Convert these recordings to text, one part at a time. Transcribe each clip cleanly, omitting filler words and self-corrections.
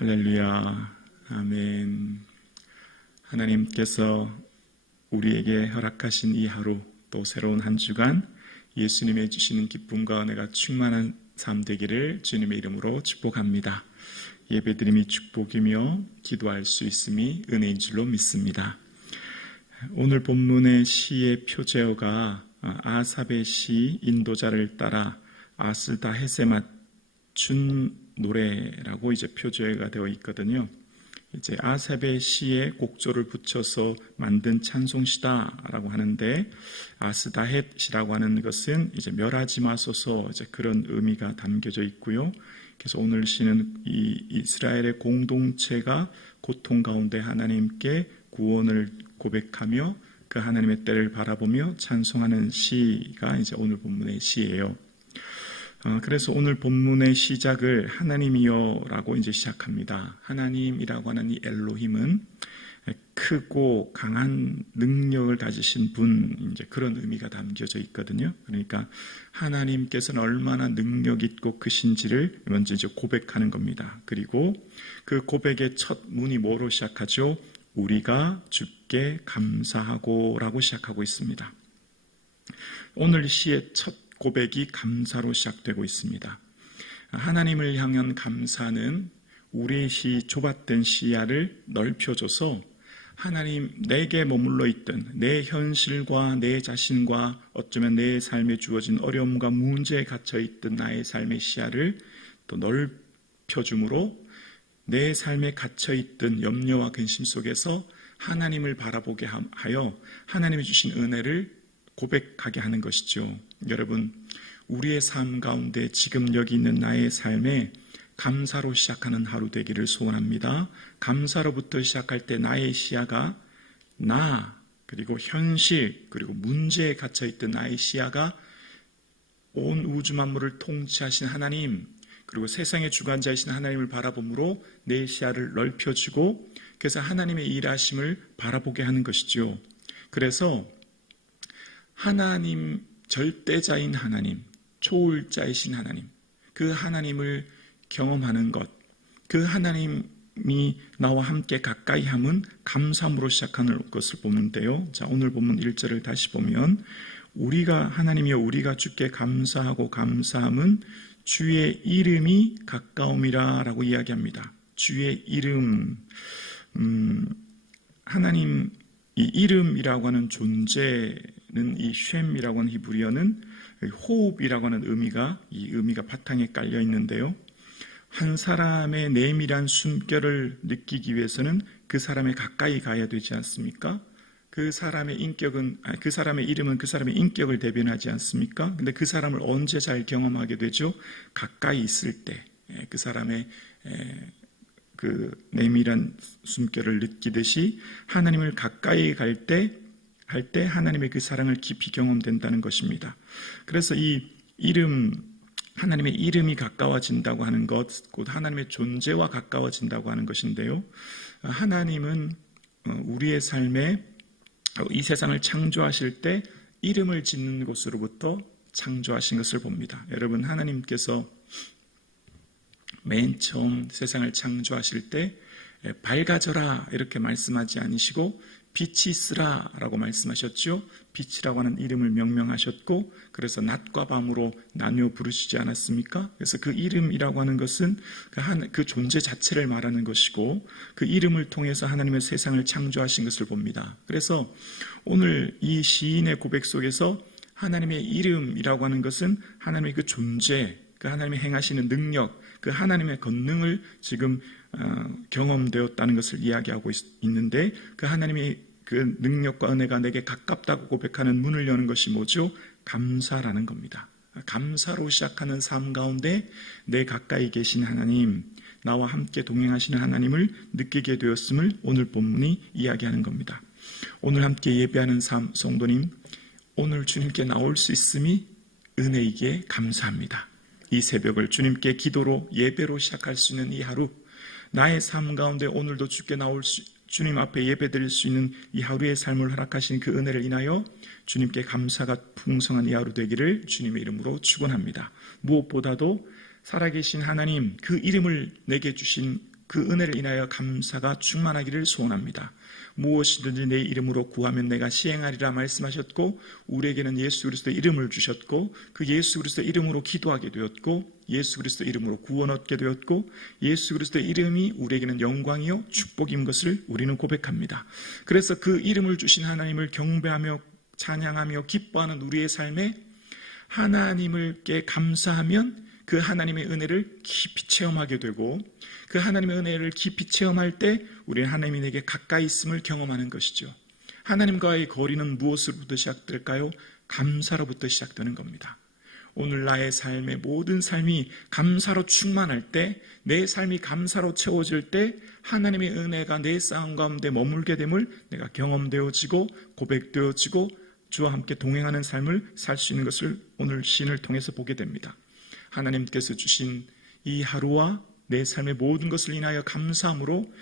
할렐루야, 아멘. 하나님께서 우리에게 허락하신 이 하루, 또 새로운 한 주간 예수님의 주시는 기쁨과 은혜가 충만한 삶 되기를 주님의 이름으로 축복합니다. 예배드림이 축복이며 기도할 수 있음이 은혜인 줄로 믿습니다. 오늘 본문의 시의 표제어가 아삽의 시 인도자를 따라 아스다헷에 맞춘 노래라고 이제 표제가 되어 있거든요. 이제 아삽의 시에 곡조를 붙여서 만든 찬송시다라고 하는데, 아스다헷이라고 하는 것은 이제 멸하지 마소서, 이제 그런 의미가 담겨져 있고요. 그래서 오늘 시는 이 이스라엘의 공동체가 고통 가운데 하나님께 구원을 고백하며 그 하나님의 때를 바라보며 찬송하는 시가 이제 오늘 본문의 시예요. 그래서 오늘 본문의 시작을 하나님이여라고 이제 시작합니다. 하나님이라고 하는 이 엘로힘은 크고 강한 능력을 가지신 분, 이제 그런 의미가 담겨져 있거든요. 그러니까 하나님께서는 얼마나 능력 있고 크신지를 먼저 이제 고백하는 겁니다. 그리고 그 고백의 첫 문이 뭐로 시작하죠? 우리가 주께 감사하고라고 시작하고 있습니다. 오늘 시의 첫 고백이 감사로 시작되고 있습니다. 하나님을 향한 감사는 우리의 좁았던 시야를 넓혀줘서 하나님, 내게 머물러 있던 내 현실과 내 자신과 어쩌면 내 삶에 주어진 어려움과 문제에 갇혀있던 나의 삶의 시야를 또 넓혀줌으로 내 삶에 갇혀있던 염려와 근심 속에서 하나님을 바라보게 하여 하나님이 주신 은혜를 고백하게 하는 것이죠. 여러분, 우리의 삶 가운데 지금 여기 있는 나의 삶에 감사로 시작하는 하루 되기를 소원합니다. 감사로부터 시작할 때 나의 시야가 나, 그리고 현실, 그리고 문제에 갇혀있던 나의 시야가 온 우주 만물을 통치하신 하나님, 그리고 세상의 주관자이신 하나님을 바라봄으로 내 시야를 넓혀주고, 그래서 하나님의 일하심을 바라보게 하는 것이죠. 그래서 하나님, 절대자인 하나님, 초월자이신 하나님, 그 하나님을 경험하는 것, 그 하나님이 나와 함께 가까이 함은 감사함으로 시작하는 것을 보는데요. 자, 오늘 본문 1절을 다시 보면, 하나님이여 우리가 주께 감사하고 감사함은 주의 이름이 가까움이라 라고 이야기합니다. 주의 이름, 하나님, 이 이름이라고 하는 존재는 이 쉔이라고 하는 히브리어는 호흡이라고 하는 이 의미가 바탕에 깔려 있는데요. 한 사람의 내밀한 숨결을 느끼기 위해서는 그 사람에 가까이 가야 되지 않습니까? 그 사람의 이름은 그 사람의 인격을 대변하지 않습니까? 근데 그 사람을 언제 잘 경험하게 되죠? 가까이 있을 때, 그 사람의 그 내밀한 숨결을 느끼듯이 하나님을 가까이 갈 때 하나님의 그 사랑을 깊이 경험된다는 것입니다. 그래서 이 하나님의 이름이 가까워진다고 하는 것, 곧 하나님의 존재와 가까워진다고 하는 것인데요. 하나님은 우리의 삶에 이 세상을 창조하실 때 이름을 짓는 곳으로부터 창조하신 것을 봅니다. 여러분, 하나님께서 맨 처음 세상을 창조하실 때 밝아져라 이렇게 말씀하지 않으시고 빛이 있으라 라고 말씀하셨죠. 빛이라고 하는 이름을 명명하셨고, 그래서 낮과 밤으로 나누어 부르시지 않았습니까? 그래서 그 이름이라고 하는 것은 그 존재 자체를 말하는 것이고, 그 이름을 통해서 하나님의 세상을 창조하신 것을 봅니다. 그래서 오늘 이 시인의 고백 속에서 하나님의 이름이라고 하는 것은 하나님의 그 존재, 그 하나님의 행하시는 능력, 그 하나님의 권능을 지금 경험되었다는 것을 이야기하고 있는데, 그 하나님의 그 능력과 은혜가 내게 가깝다고 고백하는 문을 여는 것이 뭐죠? 감사라는 겁니다. 감사로 시작하는 삶 가운데 내 가까이 계신 하나님, 나와 함께 동행하시는 하나님을 느끼게 되었음을 오늘 본문이 이야기하는 겁니다. 오늘 함께 예배하는 성도님, 오늘 주님께 나올 수 있음이 은혜이기에 감사합니다. 이 새벽을 주님께 기도로 예배로 시작할 수 있는 이 하루, 나의 삶 가운데 오늘도 주님 앞에 예배드릴 수 있는 이 하루의 삶을 허락하신 그 은혜를 인하여 주님께 감사가 풍성한 이 하루 되기를 주님의 이름으로 축원합니다. 무엇보다도 살아계신 하나님, 그 이름을 내게 주신 그 은혜를 인하여 감사가 충만하기를 소원합니다. 무엇이든지 내 이름으로 구하면 내가 시행하리라 말씀하셨고, 우리에게는 예수 그리스도의 이름을 주셨고, 그 예수 그리스도의 이름으로 기도하게 되었고, 예수 그리스도의 이름으로 구원 얻게 되었고, 예수 그리스도의 이름이 우리에게는 영광이요 축복인 것을 우리는 고백합니다. 그래서 그 이름을 주신 하나님을 경배하며 찬양하며 기뻐하는 우리의 삶에 하나님께 감사하면 그 하나님의 은혜를 깊이 체험하게 되고, 그 하나님의 은혜를 깊이 체험할 때 우리는 하나님에게 가까이 있음을 경험하는 것이죠. 하나님과의 거리는 무엇으로부터 시작될까요? 감사로부터 시작되는 겁니다. 오늘 나의 삶의 모든 삶이 감사로 충만할 때, 내 삶이 감사로 채워질 때 하나님의 은혜가 내 삶 가운데 머물게 됨을 내가 경험되어지고 고백되어지고 주와 함께 동행하는 삶을 살 수 있는 것을 오늘 시인을 통해서 보게 됩니다. 하나님께서 주신 이 하루와 내 삶의 모든 것을 인하여 감사함으로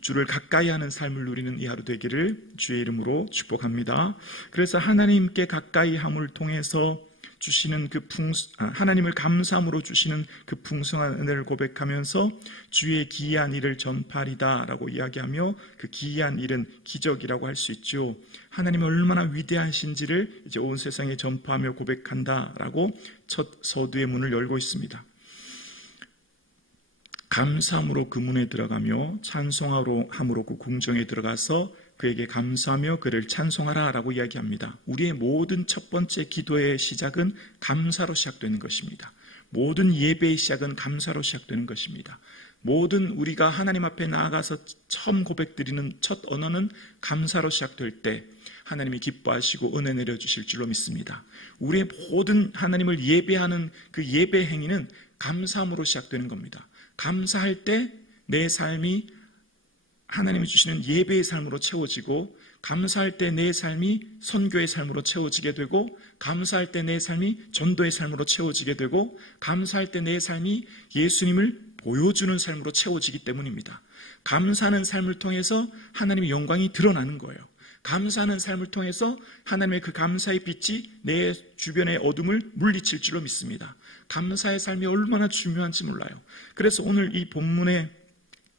주를 가까이 하는 삶을 누리는 이 하루 되기를 주의 이름으로 축복합니다. 그래서 하나님께 가까이 함을 통해서 주시는 하나님을 감사함으로 주시는 그 풍성한 은혜를 고백하면서 주의 기이한 일을 전파리다 라고 이야기하며, 그 기이한 일은 기적이라고 할 수 있죠. 하나님이 얼마나 위대하신지를 이제 온 세상에 전파하며 고백한다 라고 첫 서두의 문을 열고 있습니다. 감사함으로 그 문에 들어가며 찬송함으로 그 궁정에 들어가서 그에게 감사하며 그를 찬송하라 라고 이야기합니다. 우리의 모든 첫 번째 기도의 시작은 감사로 시작되는 것입니다. 모든 예배의 시작은 감사로 시작되는 것입니다. 모든 우리가 하나님 앞에 나아가서 처음 고백드리는 첫 언어는 감사로 시작될 때 하나님이 기뻐하시고 은혜 내려주실 줄로 믿습니다. 우리의 모든 하나님을 예배하는 그 예배 행위는 감사함으로 시작되는 겁니다. 감사할 때 내 삶이 하나님이 주시는 예배의 삶으로 채워지고, 감사할 때 내 삶이 선교의 삶으로 채워지게 되고, 감사할 때 내 삶이 전도의 삶으로 채워지게 되고, 감사할 때 내 삶이 예수님을 보여주는 삶으로 채워지기 때문입니다. 감사하는 삶을 통해서 하나님의 영광이 드러나는 거예요. 감사하는 삶을 통해서 하나님의 그 감사의 빛이 내 주변의 어둠을 물리칠 줄로 믿습니다. 감사의 삶이 얼마나 중요한지 몰라요. 그래서 오늘 이 본문의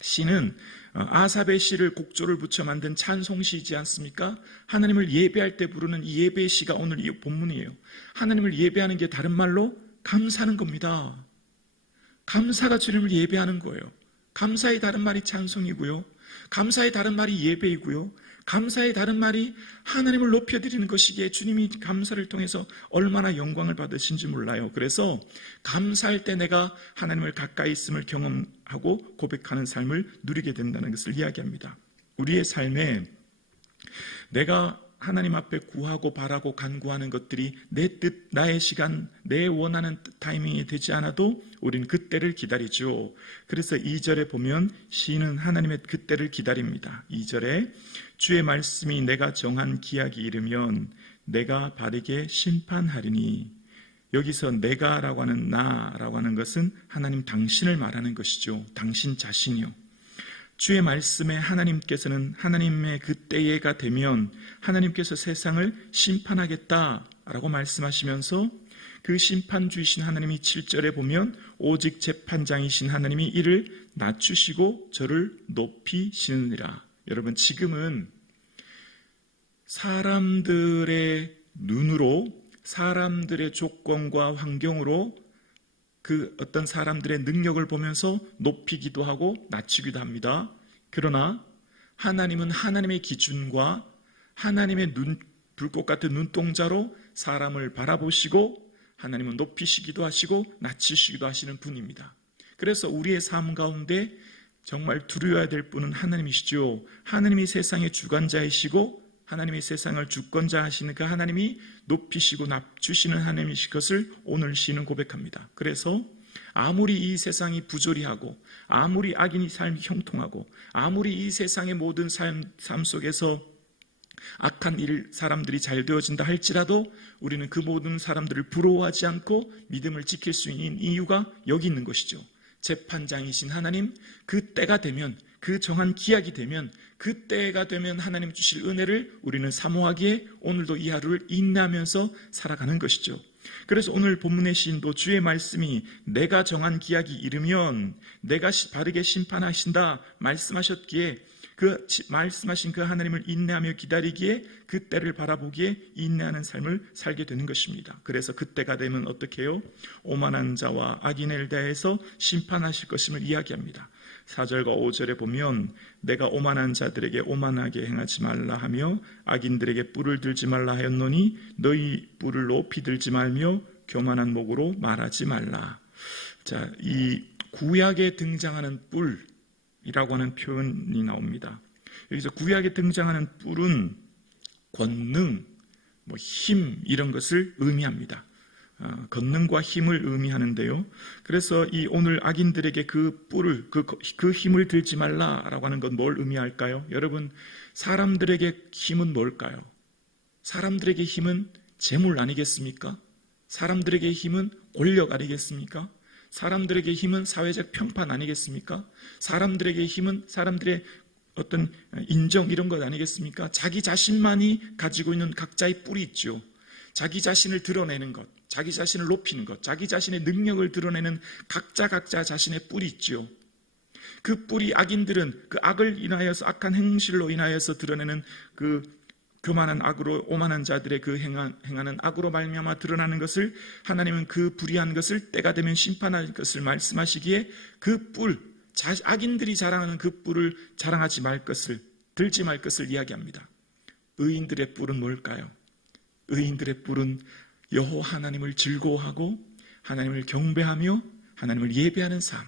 시는 아삽의 시를 곡조를 붙여 만든 찬송시이지 않습니까? 하나님을 예배할 때 부르는 이 예배의 시가 오늘 이 본문이에요. 하나님을 예배하는 게 다른 말로 감사하는 겁니다. 감사가 주님을 예배하는 거예요. 감사의 다른 말이 찬송이고요, 감사의 다른 말이 예배이고요, 감사의 다른 말이 하나님을 높여드리는 것이기에 주님이 감사를 통해서 얼마나 영광을 받으신지 몰라요. 그래서 감사할 때 내가 하나님을 가까이 있음을 경험하고 고백하는 삶을 누리게 된다는 것을 이야기합니다. 우리의 삶에 내가 하나님 앞에 구하고 바라고 간구하는 것들이 내 뜻, 나의 시간, 내 원하는 타이밍이 되지 않아도 우리는 그때를 기다리죠. 그래서 2절에 보면 시인은 하나님의 그때를 기다립니다. 2절에 주의 말씀이 내가 정한 기약이 이르면 내가 바르게 심판하리니, 여기서 내가라고 하는 나라고 하는 것은 하나님 당신을 말하는 것이죠. 당신 자신이요. 주의 말씀에 하나님께서는 하나님의 그때가 되면 하나님께서 세상을 심판하겠다라고 말씀하시면서, 그 심판주이신 하나님이 7절에 보면 오직 재판장이신 하나님이 이를 낮추시고 저를 높이시느니라. 여러분, 지금은 사람들의 눈으로, 사람들의 조건과 환경으로 그 어떤 사람들의 능력을 보면서 높이기도 하고 낮추기도 합니다. 그러나 하나님은 하나님의 기준과 하나님의 불꽃 같은 눈동자로 사람을 바라보시고, 하나님은 높이시기도 하시고 낮추시기도 하시는 분입니다. 그래서 우리의 삶 가운데 정말 두려워야 될 분은 하나님이시죠. 하나님이 세상의 주관자이시고 하나님이 세상을 주권자 하시는 그 하나님이 높이시고 낮추시는 하나님이신 것을 오늘 시는 고백합니다. 그래서 아무리 이 세상이 부조리하고, 아무리 악인이 삶이 형통하고, 아무리 이 세상의 모든 삶 속에서 악한 사람들이 잘 되어진다 할지라도 우리는 그 모든 사람들을 부러워하지 않고 믿음을 지킬 수 있는 이유가 여기 있는 것이죠. 재판장이신 하나님, 그 때가 되면, 그 정한 기약이 되면, 그 때가 되면 하나님 주실 은혜를 우리는 사모하기에 오늘도 이 하루를 인내하면서 살아가는 것이죠. 그래서 오늘 본문의 시인도 주의 말씀이 내가 정한 기약이 이르면 내가 바르게 심판하신다 말씀하셨기에 그 말씀하신 그 하나님을 인내하며 기다리기에 그 때를 바라보기에 인내하는 삶을 살게 되는 것입니다. 그래서 그때가 되면 어떻게 해요? 오만한 자와 악인을 대해서 심판하실 것임을 이야기합니다. 4절과 5절에 보면 내가 오만한 자들에게 오만하게 행하지 말라 하며 악인들에게 뿔을 들지 말라 하였노니 너희 뿔을 높이 들지 말며 교만한 목으로 말하지 말라. 자, 이 구약에 등장하는 뿔이라고 하는 표현이 나옵니다. 여기서 구약에 등장하는 뿔은 권능, 힘 이런 것을 의미합니다. 권능과 힘을 의미하는데요. 그래서 이 오늘 악인들에게 그 뿔을, 그 힘을 들지 말라라고 하는 건 뭘 의미할까요? 여러분, 사람들에게 힘은 뭘까요? 사람들에게 힘은 재물 아니겠습니까? 사람들에게 힘은 권력 아니겠습니까? 사람들에게 힘은 사회적 평판 아니겠습니까? 사람들에게 힘은 사람들의 어떤 인정 이런 것 아니겠습니까? 자기 자신만이 가지고 있는 각자의 뿔이 있죠. 자기 자신을 드러내는 것, 자기 자신을 높이는 것, 자기 자신의 능력을 드러내는 각자 자신의 뿔이 있죠. 그 뿔이 악인들은 그 악을 인하여서 악한 행실로 인하여서 드러내는 그 교만한 악으로 오만한 자들의 그 행하는 악으로 말미암아 드러나는 것을 하나님은 그 불의한 것을 때가 되면 심판할 것을 말씀하시기에 그 뿔, 악인들이 자랑하는 그 뿔을 자랑하지 말 것을, 들지 말 것을 이야기합니다. 의인들의 뿔은 뭘까요? 의인들의 뿔은 여호와 하나님을 즐거워하고 하나님을 경배하며 하나님을 예배하는 삶,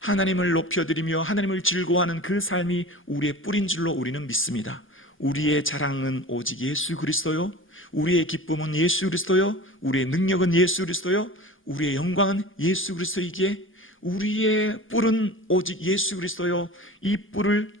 하나님을 높여드리며 하나님을 즐거워하는 그 삶이 우리의 뿔인 줄로 우리는 믿습니다. 우리의 자랑은 오직 예수 그리스도요, 우리의 기쁨은 예수 그리스도요, 우리의 능력은 예수 그리스도요, 우리의 영광은 예수 그리스도이기에 우리의 뿔은 오직 예수 그리스도요, 이 뿔을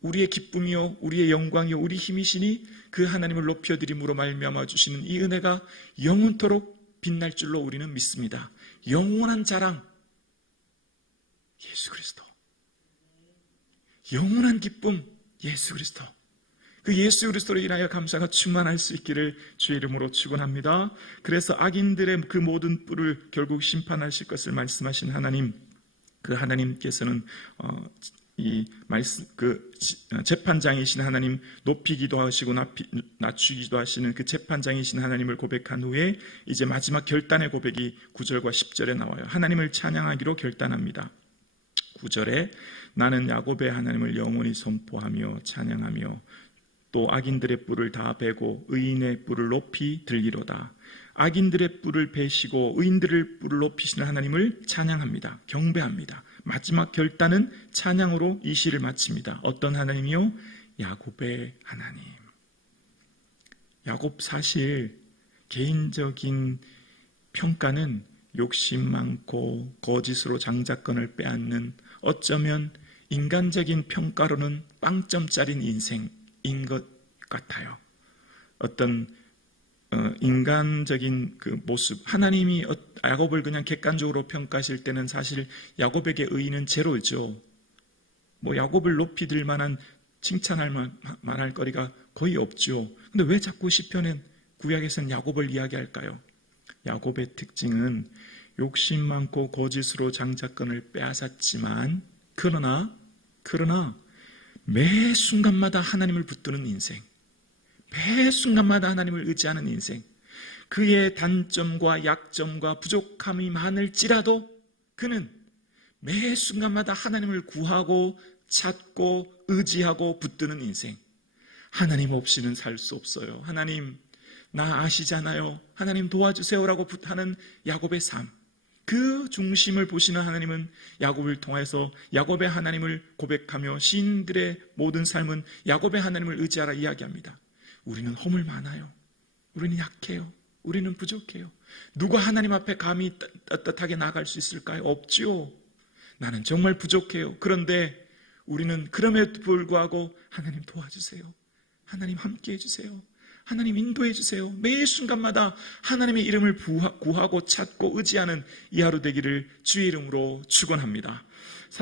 우리의 기쁨이요 우리의 영광이요 우리 힘이시니 그 하나님을 높여드림으로 말미암아 주시는 이 은혜가 영원토록 빛날 줄로 우리는 믿습니다. 영원한 자랑 예수 그리스도, 영원한 기쁨 예수 그리스도, 그 예수 그리스도로 인하여 감사가 충만할 수 있기를 주의 이름으로 축원합니다. 그래서 악인들의 그 모든 뿔을 결국 심판하실 것을 말씀하신 하나님, 그 하나님께서는 이 말씀, 재판장이신 하나님, 높이기도 하시고 낮추기도 하시는 그 재판장이신 하나님을 고백한 후에 이제 마지막 결단의 고백이 9절과 10절에 나와요. 하나님을 찬양하기로 결단합니다. 9절에 나는 야곱의 하나님을 영원히 선포하며 찬양하며 또 악인들의 뿔을 다 베고 의인의 뿔을 높이 들리로다. 악인들의 뿔을 베시고 의인들의 뿔을 높이시는 하나님을 찬양합니다. 경배합니다. 마지막 결단은 찬양으로 이 시를 마칩니다. 어떤 하나님이요? 야곱의 하나님. 야곱 사실 개인적인 평가는 욕심 많고 거짓으로 장자권을 빼앗는, 어쩌면 인간적인 평가로는 빵점짜리인 인생인 것 같아요. 어떤 인간적인 그 모습, 하나님이 야곱을 그냥 객관적으로 평가하실 때는 사실 야곱에게 의의는 제로죠. 야곱을 높이 들 만한, 칭찬할 만할 거리가 거의 없죠. 근데 왜 자꾸 시편엔 구약에서는 야곱을 이야기할까요? 야곱의 특징은 욕심 많고 거짓으로 장자권을 빼앗았지만 그러나 매 순간마다 하나님을 붙드는 인생, 매 순간마다 하나님을 의지하는 인생, 그의 단점과 약점과 부족함이 많을지라도 그는 매 순간마다 하나님을 구하고 찾고 의지하고 붙드는 인생. 하나님 없이는 살 수 없어요. 하나님 나 아시잖아요, 하나님 도와주세요라고 하는 야곱의 삶, 그 중심을 보시는 하나님은 야곱을 통해서 야곱의 하나님을 고백하며 시인들의 모든 삶은 야곱의 하나님을 의지하라 이야기합니다. 우리는 허물 많아요. 우리는 약해요. 우리는 부족해요. 누가 하나님 앞에 감히 떳떳하게 나아갈 수 있을까요? 없지요. 나는 정말 부족해요. 그런데 우리는 그럼에도 불구하고 하나님 도와주세요, 하나님 함께 해주세요, 하나님 인도해 주세요, 매 순간마다 하나님의 이름을 구하고 찾고 의지하는 이 하루 되기를 주의 이름으로 축원합니다.